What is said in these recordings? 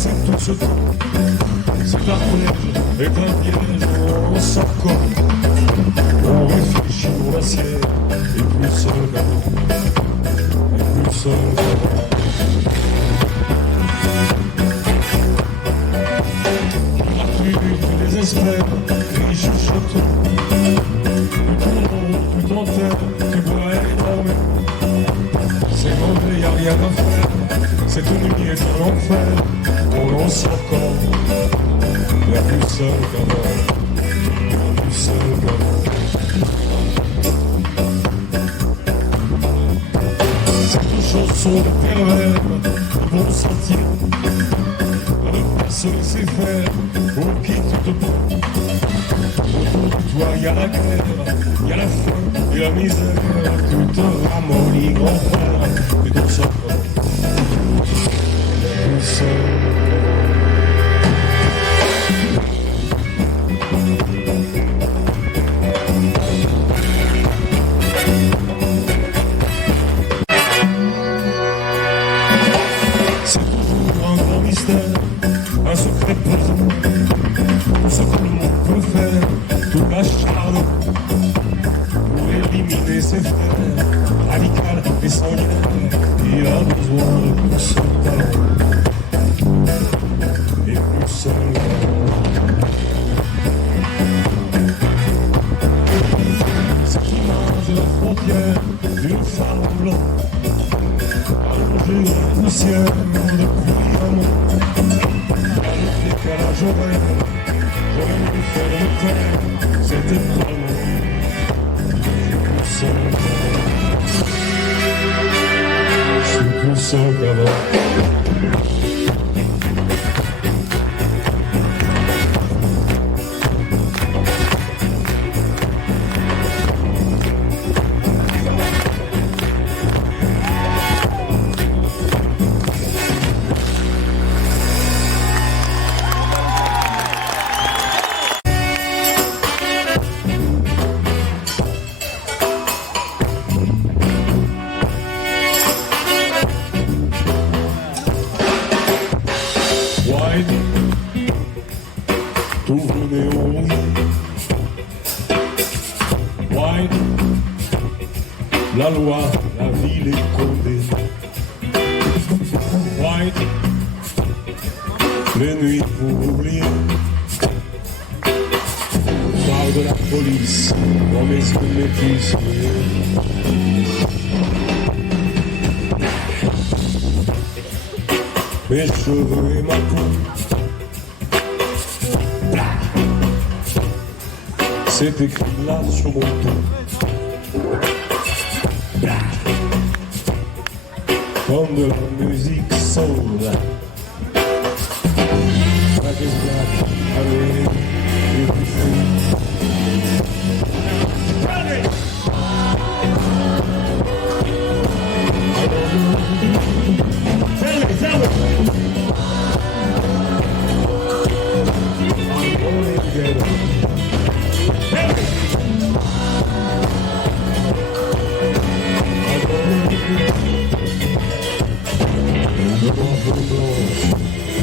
c'est tout ce temps. C'est un piège, est un piège, on s'en compte. On réfléchit au assiette, et plus seul qu'avant. Et plus seul qu'avant. On a plus que des espères, qui chuchotent. Plus ton nom, plus ton terre, tu bois énorme. C'est mauvais, y'a rien à faire. Cette nuit est un enfer, on lance encore. La plus seule qu'avant, la plus seule qu'avant. Cette chanson de pervers, de bon sentier. À ne pas se laisser faire, on quitte de bon. Autour de toi y'a la guerre, y'a la faim et la misère. Tu te ramollis, grand frère, et ton sort. C'est toujours un grand mystère, un secret pesant. Tout ce que le monde peut faire, tout l'acharnement pour éliminer ses frères, radical et sanguinaire. Il a besoin de tout son talent. Et plus seul. Cette image de la frontière d'une femme blanche, allongée dans la poussière depuis un an. À le décalage horaire, j'aurais dû faire le terre, c'était pas mon but. Je suis plus seul qu'avant. Tout venait au rouge. White, la loi, la ville est condée. White, les nuits pour oublier. Parle de la police, dans mes yeux métis. Mes cheveux et ma peau. C'est écrit là sur mon dos. Comme de la musique soul. Black is black, allez, et puis fou.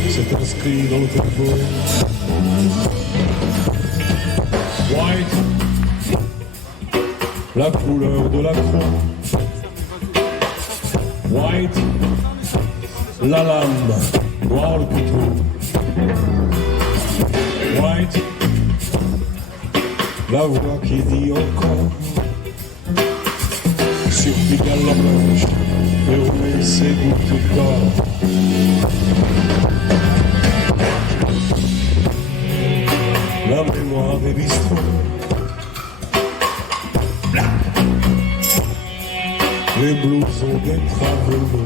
C'est inscrit dans le tempo. White, la couleur de la croix. White, la lame, noir le couteau. White, la voix qui dit encore. Sur Pigalle la blanche, et ses gouttes d'or. La mémoire des bistrots. Les blousons des travelots.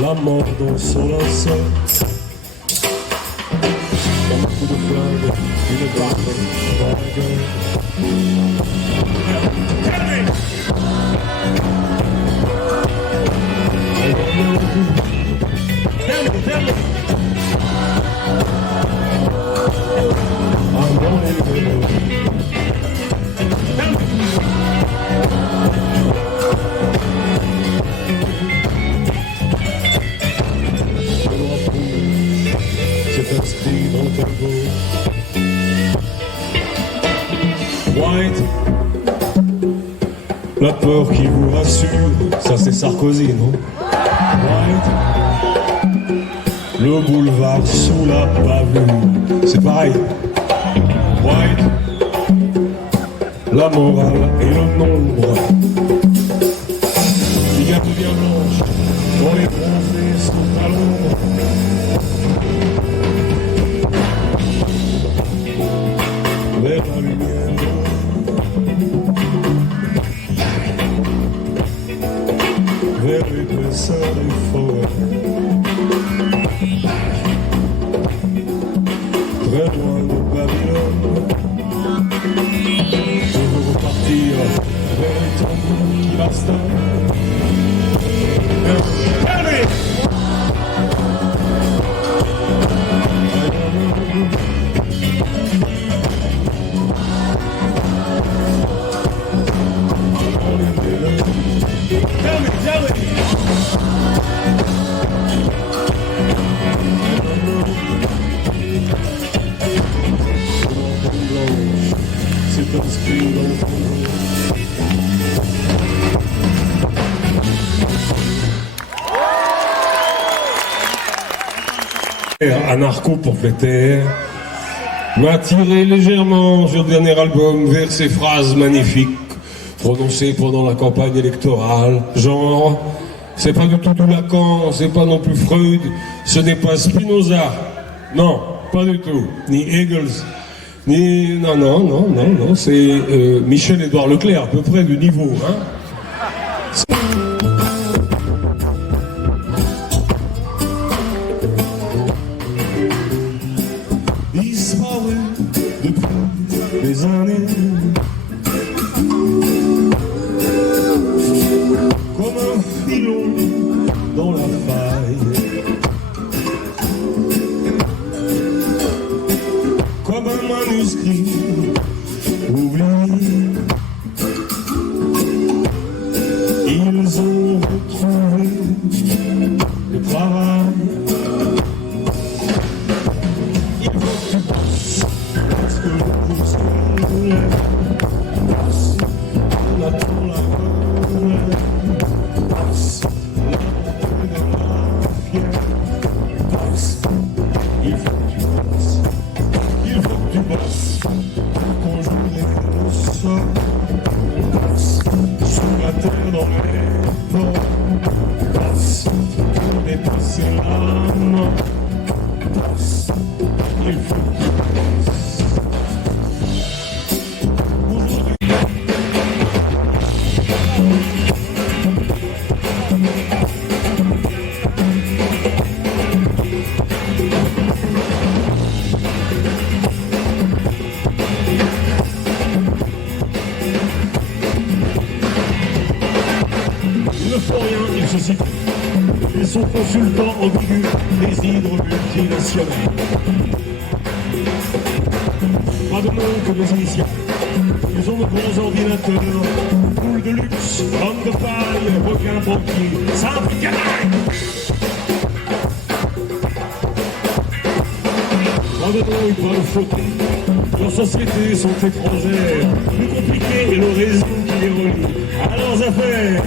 La mort dans son linceul. Un coup de flingue, une barbe dans la gueule. White, la peur qui vous rassure, ça c'est Sarkozy, non? White, le boulevard sous la pavure, c'est pareil. White, la morale et le nombre. Il y a bien blanche, dont les bronzés sont à l'ombre. Vers la lumière, vers l'épaisseur des forêts, très loin de Babylone, pour repartir vers les tombeaux qui m'installent. Allez! C'est inscrit dans le fond. Anarcho propriétaire m'a tiré légèrement sur le dernier album vers ces phrases magnifiques prononcées pendant la campagne électorale, genre c'est pas du tout du Lacan, c'est pas non plus Freud, ce n'est pas Spinoza, non, pas du tout, ni Hegel, ni non, c'est Michel-Édouard Leclerc, à peu près du niveau, hein. Disparu depuis des années, comme un filon dans la faille, comme un manuscrit oublié. Ils ont retrouvé le travail. Il faut que tu passes, parce que le pouce se lève. Passe, on attend la colère. Passe, la peine et la fièvre. Passe, il faut que tu passes. Il faut que tu passes, pour conjurer le sort. Passe, sous la terre dans les ports. Passe, pour dépasser la mort. Passe, il faut que tu passes. Aujourd'hui, il ne faut rien, il se situe. Ils sont consultants ambigus des hydres multinationales. Pas de nom que des initiales. Ils ont de grands ordinateurs, poules de luxe, hommes de paille, requins banquiers, simples canailles. Pas de nom et pas de photo. Leurs sociétés sont étrangères. Le compliqué est le réseau qui les relie à leurs affaires.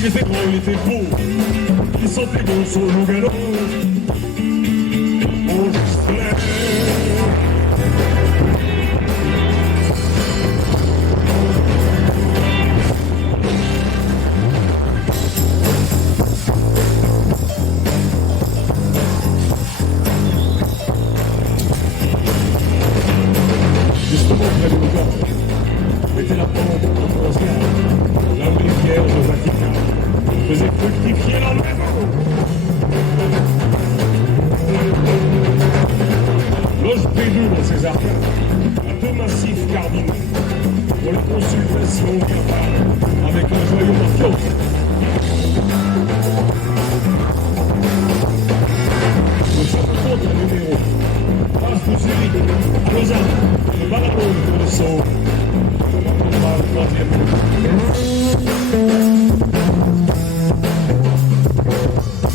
Il était grand, il était beau, il sentait bon son loup galop. Mon juste justement près de Lugano, était la pompe provinciale, la rivière de Vatican, faisait fructifier la maison. Loge P2 dans ses arcanes, à deux massifs cardinaux, pour les consultations verbales avec un joyau mafioso. Le château contre numéro, passe de Zurich, à Lausanne, et Badalone pour le saut. On va le troisième.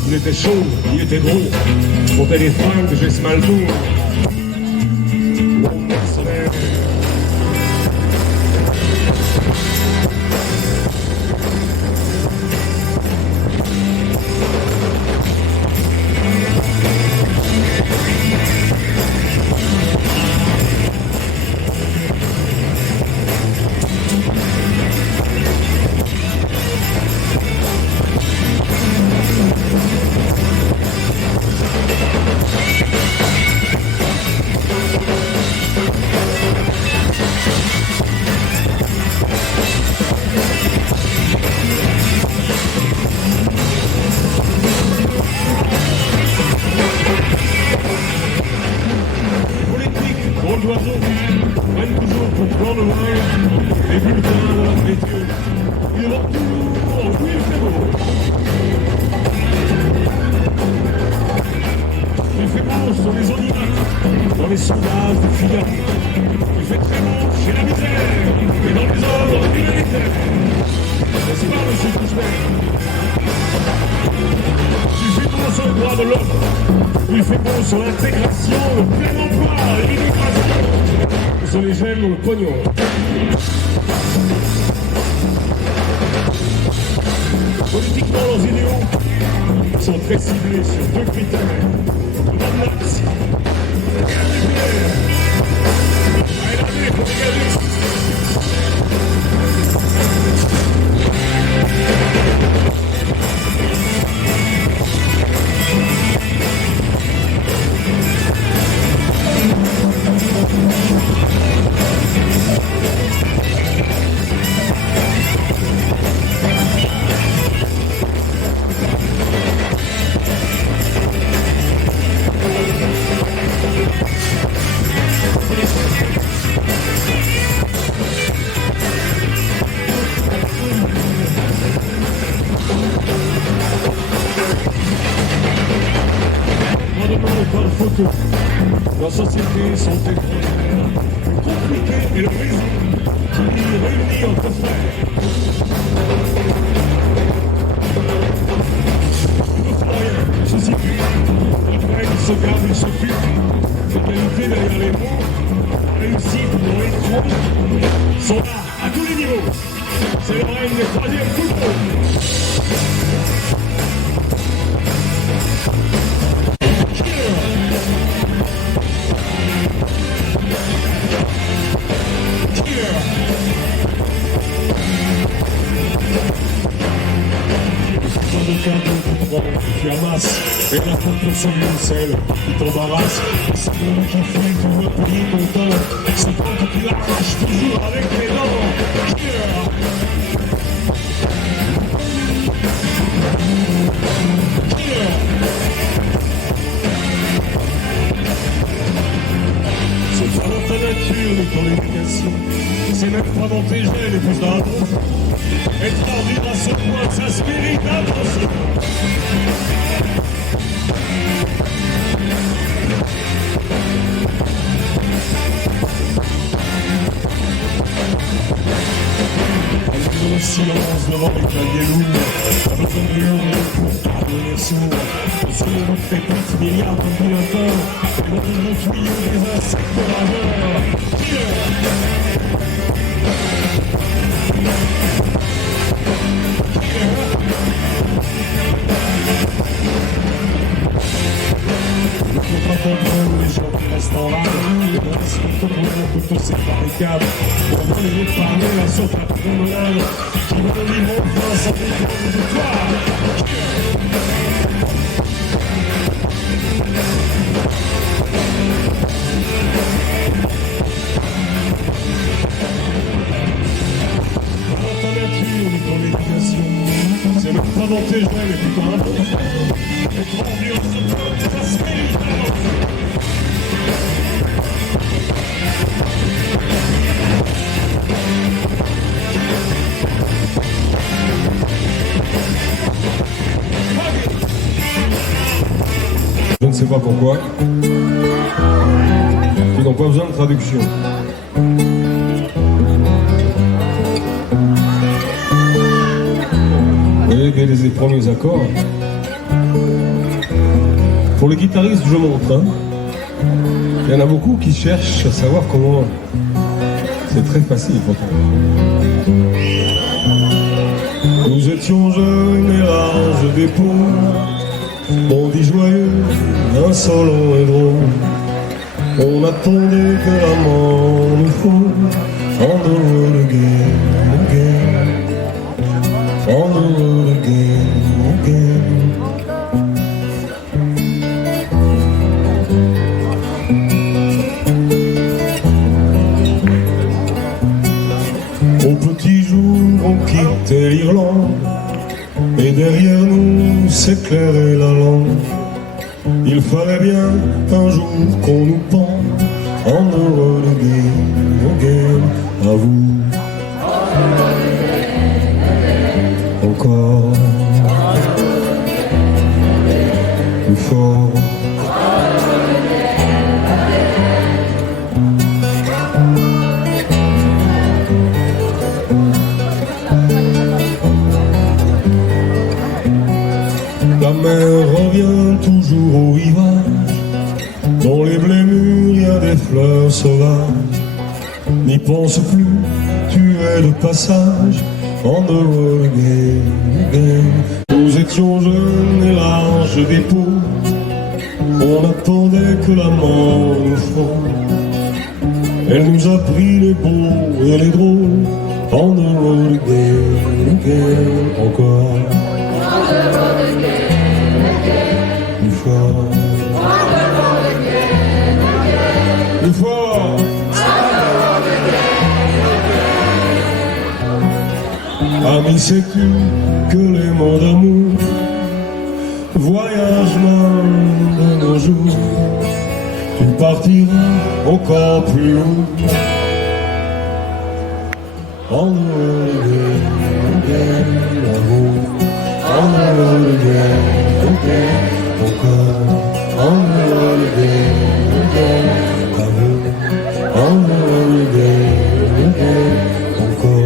Il est c'était chaud, il était gros. Je montais les fringues, j'ai ce mal tour. L'oiseau prennent toujours pour prendre le loin les bulletins de la préture. Il retourne, oui, c'est beau. Il fait beau sur les Audimacs, dans les sondages du Figaro. Il fait très beau chez la misère et dans les ordres humanitaires. N'est-ce pas, monsieur Kouchner? Il fait beau sur les droits de l'homme. Il fait beau sur l'intégration, le plein emploi, l'immigration. Sur les gemmes ou le pognon. Politiquement, leurs idéaux sont très ciblés sur deux critères. Le max et la nucléaire. Allez, l'armée, pour dégager. Nos sociétés sont étrangères, compliquées et le réseau qui réunit entre frères. Nous ne rien, ceci pue. Notre règne se garde et se fuit. L'égalité derrière les mots, la réussite dans les troncs sont là à tous les niveaux. C'est le règne des troisièmes footballs. Tu amasses, et la proportion d'une selle qui t'embarrasse. C'est celui qui fuit, tu veux payer ton temps. C'est toi qui l'arraches toujours avec les dents. C'est pas dans ta nature ni ton éducation. C'est même pas dans tes gènes, épouse d'arbre. Être ardu à ce point, ça se mérite attention. Le silence devant les claviers lourds, pas besoin de hurler pour pas devenir sourd. Sur le bout de tes petits milliards d'ordinateurs, et dans le gros tuyau des insectes raveurs. Le contrat contrôle les gens qui restent en rade, les menaces qui contrôlent plutôt ces barricades. On voit les autres parler, la sauce à promenade, qui va au niveau de fin sans défendre de toi. Dans ta nature ni ton éducation, c'est même pas dans tes gènes et putain un bon frère. Être rendu en ce point, ça se mérite d'avance. Je ne sais pas pourquoi. Ils n'ont pas besoin de traduction. Vous voyez, dès les premiers accords, Pour le guitariste, je montre. Hein. Il y en a beaucoup qui cherchent à savoir comment. C'est très facile pourtant. Nous étions jeunes et larges d'épaules, bandits joyeux, insolents et drôles. On attendait que l'amant nous faut. On the road again, again. On the road again, again. Au petit jour, on quittait l'Irlande, et derrière nous s'éclairait la lande. Il fallait bien un jour qu'on nous pende. On the road again, again. À vous. Encore. Plus fort. La mer revient toujours au rivage. Dans les blés mûrs, y a des fleurs sauvages. N'y pense plus, tu es de passage. On the road again, again. Nous étions jeunes et larges d'épaules. On attendait que la mort nous frôle. Elle nous a pris les beaux et les drôles. On the road again, again. Encore. Plus fort. Plus fort. Ami, sais-tu que les mots d'amour voyagent loin de nos jours? Tu partiras encore plus loin. On the road again, l'amour. On the road again, encore. On the road again, l'amour. On the road again, encore.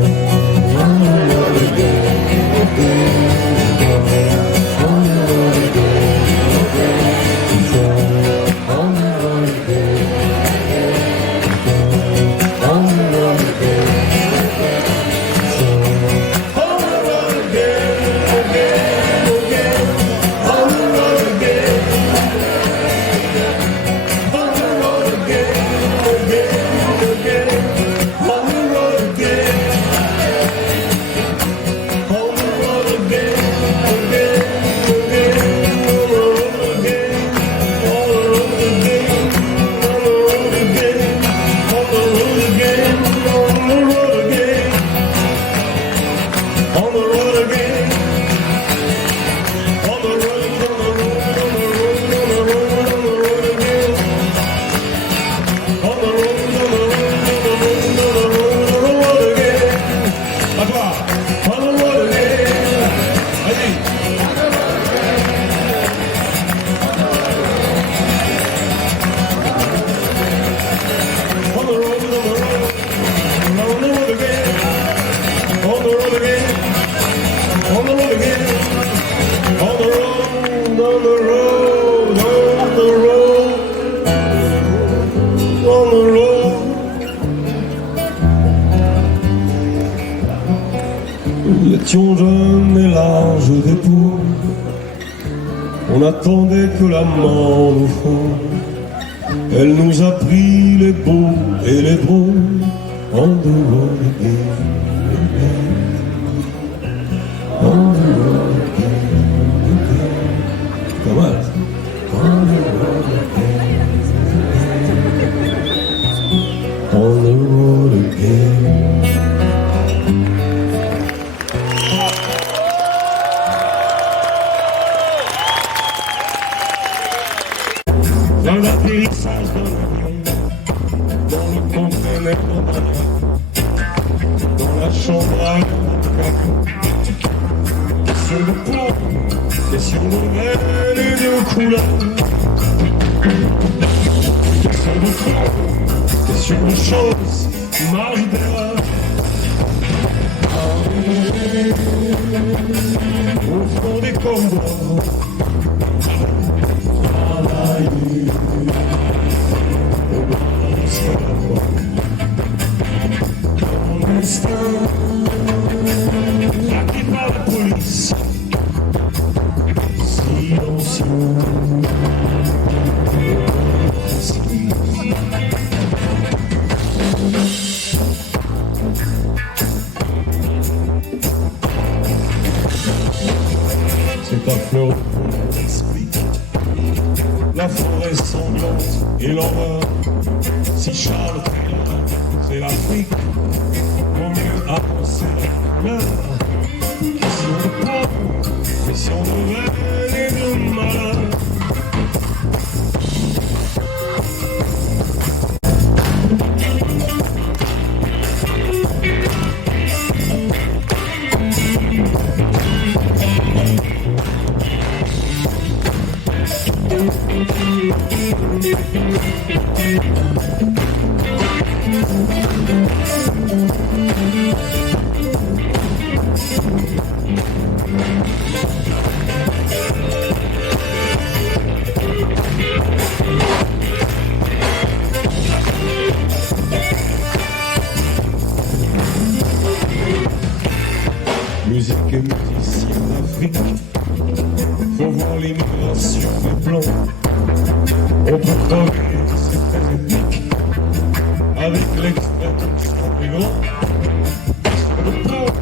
Nous étions jeunes et larges d'épaules. On attendait que la mort nous fonde. Elle nous a pris les beaux et les drôles. On the road again, on the road again. Pas mal. On the road again, on the road again. Dans l'atterrissage de l'avion, dans le conteneur, dans la chambre à sur le pont et sur nos veines et nos couleurs, sur le front et sur nos choses, marge d'erreur. Au fond des corridors, et l'horreur. Si Charles Taylor, c'est l'Afrique, vaut mieux avancer l'heure. Question de pauvres, question de veine et de malheur. Musique et musiciens d'Afrique, faut voir l'immigration des blancs. On peut crever, c'est très épique, avec l'extrême migrant. Le pauvre,